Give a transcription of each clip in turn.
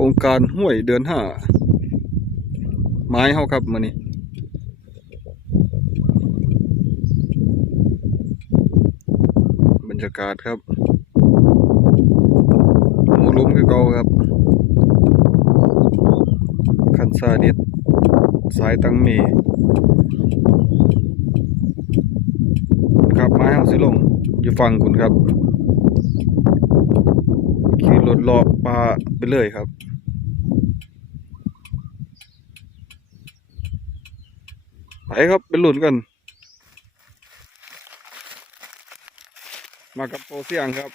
ครงการห้วยเดือนห้าไม้เฮาครับมื้อนี้บรรยากาศครับหมูลุมคือเก่าครับ คันซาดิสสายตังเมครับไม้เฮาสิลง อยู่ฝั่งคุณครับ ขี่รถเลาะป่าไปเลยครับไปครับไปลุ้นกัน มากับโปเสียงครับ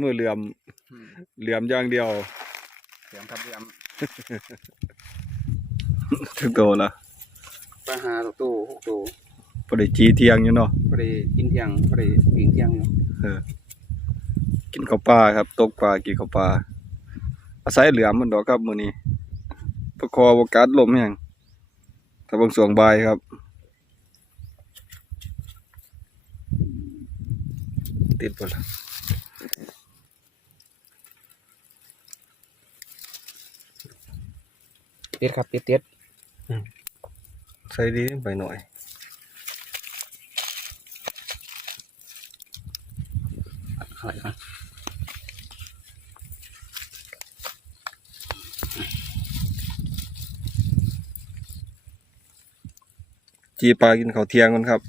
มือเหลื่อมเหลื่อมอย่างเดียวเสียงครับเรียมถึงโตละปลาหาตัวตู้หกตัวพอได้จีเทียงอยู่เนาะพอดีกินเที่ยงพอดีปิงเที่ยงอยู่เออ กินข้าวปลาครับตกปลากินข้าวปลาอาศัยเหลือมมันดอกครับมื้อนี้ประคอบ่กัดลมแห้งถ้าบางสวงบายครับ ติดบ่ล่ะเต็ดครับเต็ดเต็ดใส่ดีไปหน่อยหอยครับ จีปลากินข้าวเที่ยงกันครับ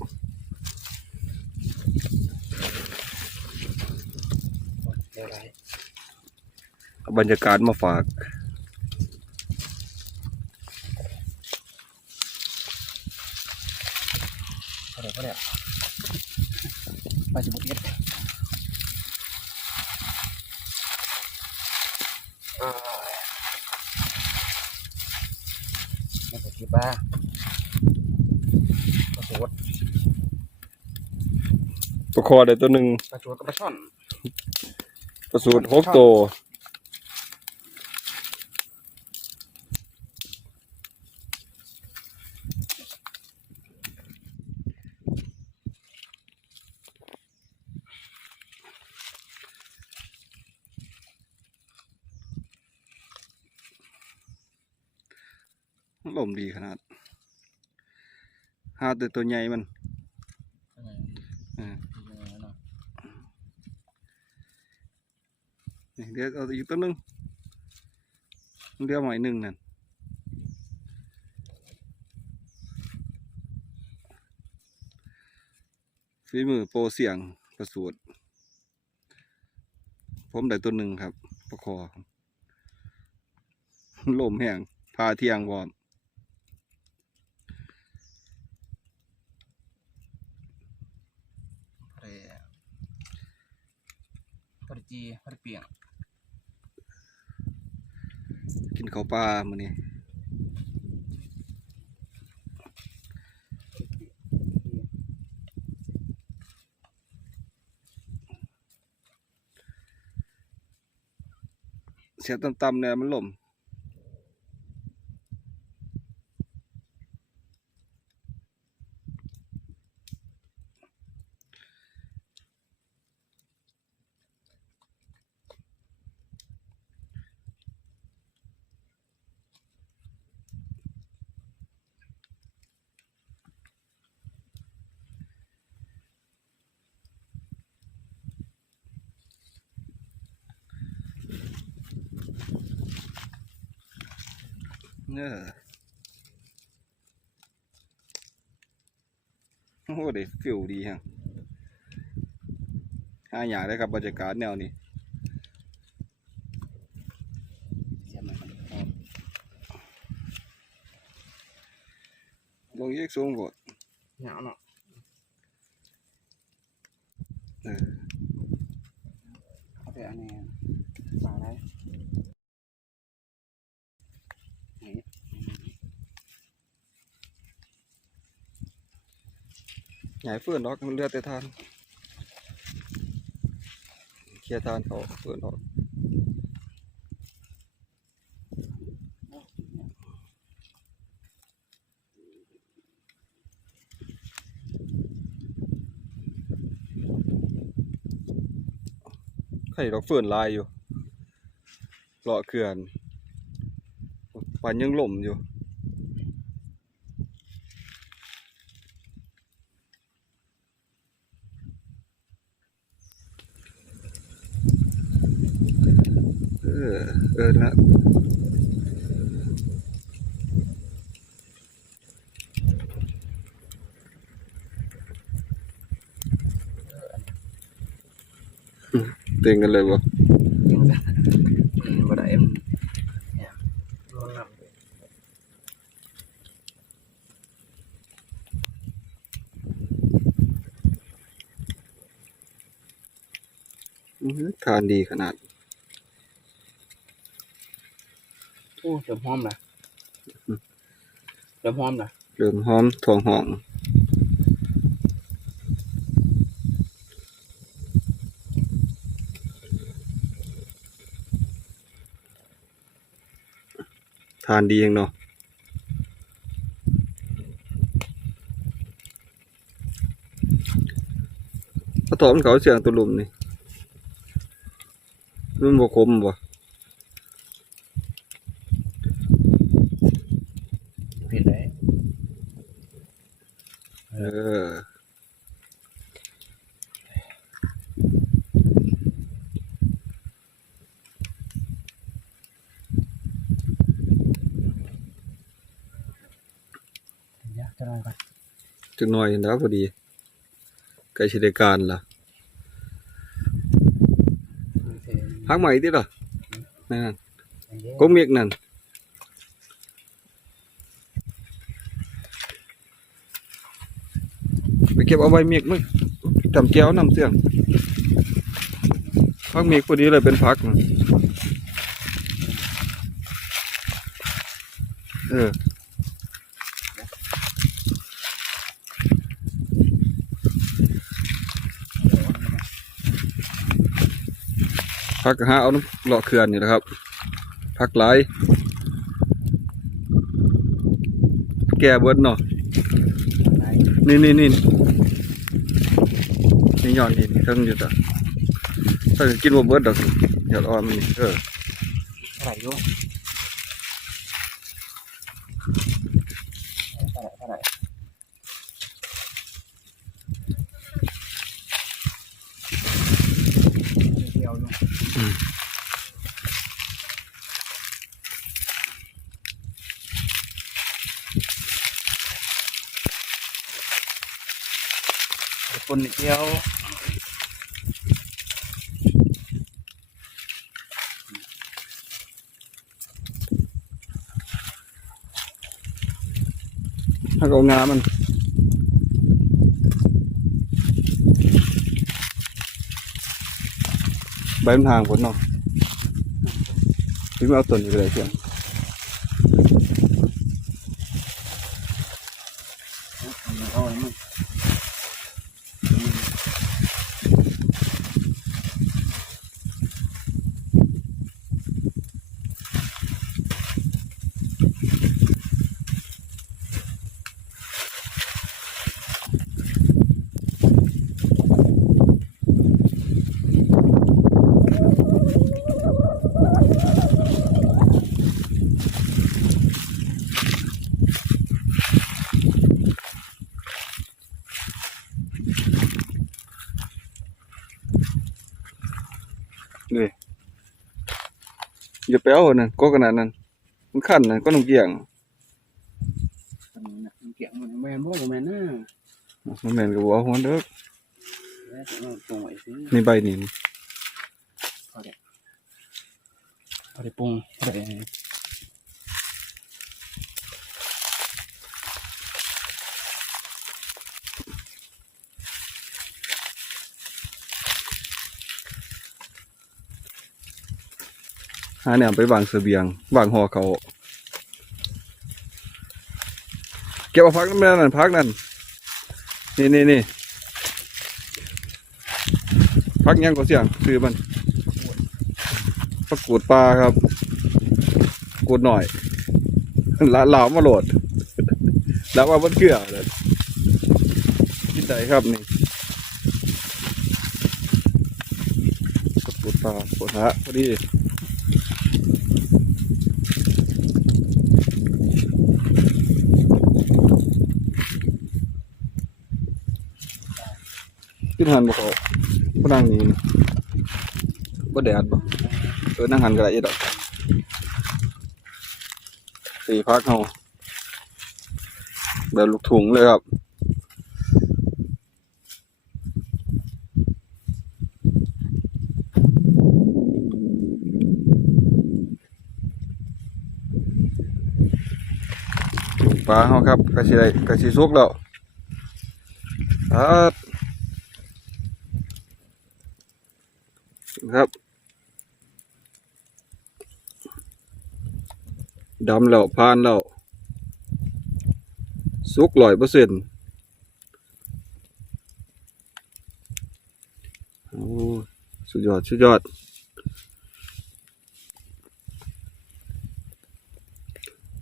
บรรยากาศมาฝากพอดีพอดีไปสมุทรเอ็ดอ่าไม่ใช่ที่ปลาปลาสวด ประคอได้ตัวหนึ่งปลาสวดกับปลาช่อนประสูตรหกตัวลมดีขนาดหาแต่ตัวใหญ่มันอ่านี่ เดี๋ยวเอาอีกตัวหนึงเดี๋ยวหม่หนึ่งนั่นฝีมือโปรเสียงประสูตรผมได้ตัวหนึ่งครับ ประคอลมแห้งพาเทียงวอม พอดี พอดีจีพอดีเปียง กินข้าวปลามื้อนี้ เสียต่ำๆเนี่ยมันล่มเออโอ้โหเด็ฟิวดีฮะห้าอย่างได้ครับบรรยากาศแนวนี้เสียมันครับลงเยกสูงกว่าเหงาเนาะเออเอาแต่อันนี้ปลาอะไร หญ่เฟื่อนออกมันเลือดแต่ทานเคลียร์ทานเขาเฟื่อนออกไข่ดอกเฟื่อนลายอยู่เลาะเขื่อนปันยังหล่มอยู่ ออเออนะเต็งกันเลยบ่ยังจะมันบ่ได้มันเลยมันนำเลยอื้อหือทานดีขนาด โอ้เริ่มหอมนะเริ่มหอมนะเริ่มหอมทองหองทานดียังเนาะกระถอมนเขาเสียงตัวหลุมนี่มันบ่คมบ่ ผิดเลย เออ ยากจะลองกันจักหน่อยแล้วพอดีใกล้สิได้การล่ะพักใหม่ติล่ะนั่นกงเมียกนั่นไปเก็บเอาใบเมียกมึงจำแก้วนำเสียงพักเมียกพอดีเลยเป็นพักน่ะเออ พักหาเอาน้ำหล่อเขื่อนนี่นะครับ พักไหลแก่เบิดเนาะนี่นี่นี่นี่ยอดนี่นี่เทั้งอยู่จ้ะถ้ากินบ่เบิดดอกยอดอ่อนนี่เอออะไรอยู่เท่าไหร่เท่าไหร่เดียวอยู่ คนเดียวถ้าเอางามันใบมันห่างผลเนาะถึงเอาต้นอยู่เลยเพียง อย่าไปเอาอันนั่นก็ขนาดนั้น มันขั้นนั่นก็ต้องเกี่ยงอันนี้นะมันเกี่ยงมันแมนบ่บ่แมนนะมันแม่นกับว่าหัวเด้อแล้วจะเอาตรงไว้สินี่ใบนี่พอได้พอได้ปรุงพอได้ หาเนี่ยไปวางเสบียงวางห่อเขาเก็บเอาพักนั่นนั่นพักนั่นนี่นี่นี่พักยังก็เสียงซื้อมันพักกูดปลาครับกูดหน่อยละเหลามาโหลดแล้วว่าบนเกลือเลยกินได้ครับนี่พักกูดปลาปวดฮะพอดี ขึ้นหันบ่เขาบ่นั่งนี่นะบ่แดดบ่เออนั่งหันก็ได้อีดอกสีพักเฮาแบบลูกถุงเลยครับถุงปลาเฮาครับก็สิได้ก็สิสุกแล้วครับ ครับดำแล้วพานแล้วสุกร้อยเปอร์เซ็นต์โอ้สุดยอด สุดยอด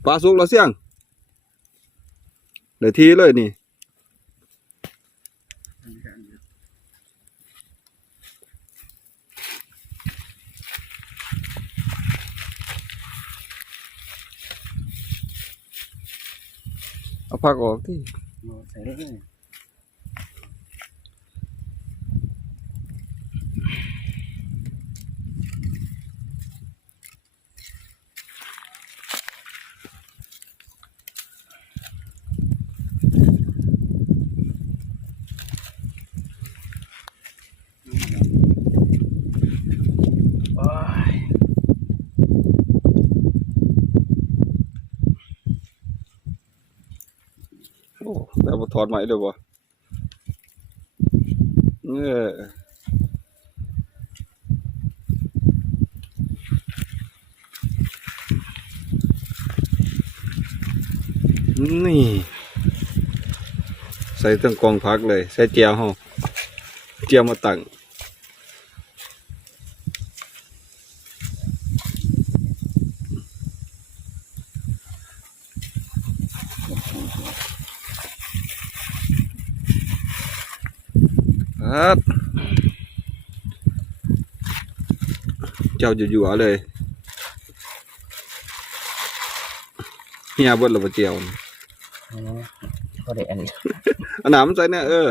ปลาสุกแล้วเสี่ยงเดี๋ยทีเลยนี่ ผักออกที่ โอ้แล้วถอดไหมเลยวะเนี่ยนี่ ใส่ตั้งกองพักเลย ใส่เจียวห้องเจียวมาตั้ง ครับ เจ้าอยู่ๆเลยเฮียบดระเบเจียวนี่ก็ได้อันนี้เอาหนามนใส่เนี่ยเออ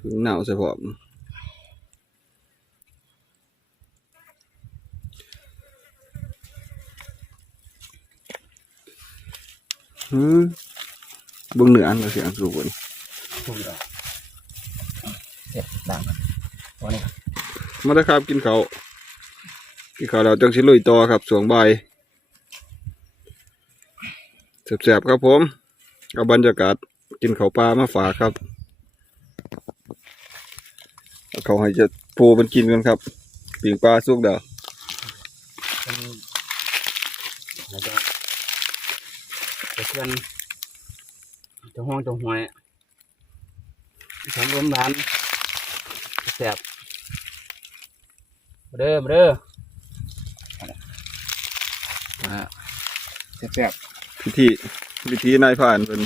ถึงหนาวใส่พร้อม อืมบิ่งเหนืออันละเสียงสูงกว่านี้ถูกแล้วเสร็จดังวันนี้มาแล้วครับกินเขากินเขาเราจังสิลุยต่อครับสวงใบายแสบๆครับผมเอาบรรยากาศกินเขาปลามาฝากครับเอาเขาให้จะปูมันกินกันครับปิ่งปลาสุกเด้อ เพื่อนจะห้องจะหวยฉันรวมบ้านแสบเด้อมาเด้ออ่าแสบพิธีพิธีนายผ่านเป็น